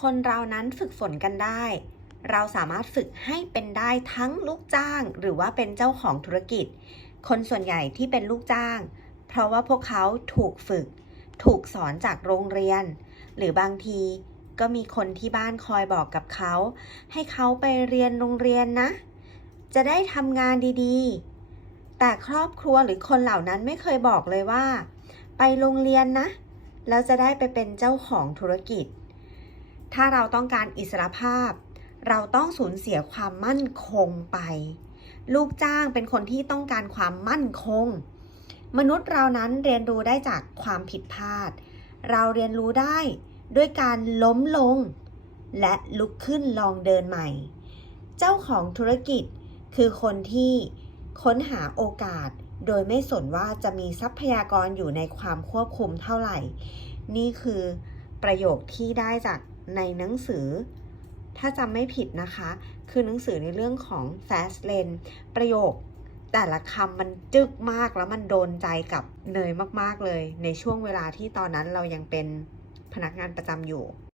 คนเรานั้นฝึกฝนกันได้ เราสามารถฝึกให้เป็นได้ทั้งลูกจ้าง หรือว่าเป็นเจ้าของธุรกิจ คนส่วนใหญ่ที่เป็นลูกจ้าง เพราะว่าพวกเขาถูกฝึก ถูกสอนจากโรงเรียน หรือบางทีก็มีคนที่บ้านคอยบอกกับเขา ให้เขาไปเรียนโรงเรียนนะ จะได้ทำงานดีๆ แต่ครอบครัวหรือคนเหล่านั้นไม่เคยบอกเลยว่า ไปโรงเรียนนะ แล้วจะได้ไปเป็นเจ้าของธุรกิจ ถ้าเราต้องการอิสรภาพ เราต้องสูญเสียความมั่นคงไป ลูกจ้างเป็นคนที่ต้องการความมั่นคง มนุษย์เรานั้นเรียนรู้ได้จากความผิดพลาด เราเรียนรู้ได้ด้วยการล้มลง และลุกขึ้นลองเดินใหม่ เจ้าของธุรกิจคือคนที่ค้นหาโอกาสโดยไม่สนว่าจะมีทรัพยากรอยู่ในความควบคุมเท่าไหร่ นี่คือประโยคที่ได้จาก ในหนังสือ ถ้าจำไม่ผิดนะคะ คือหนังสือในเรื่องของ fast lane ประโยค แต่ละคำมันจึกมากแล้วมันโดนใจกับเนยมากๆเลย ในช่วงเวลาที่ตอนนั้นเรายังเป็นพนักงานประจำอยู่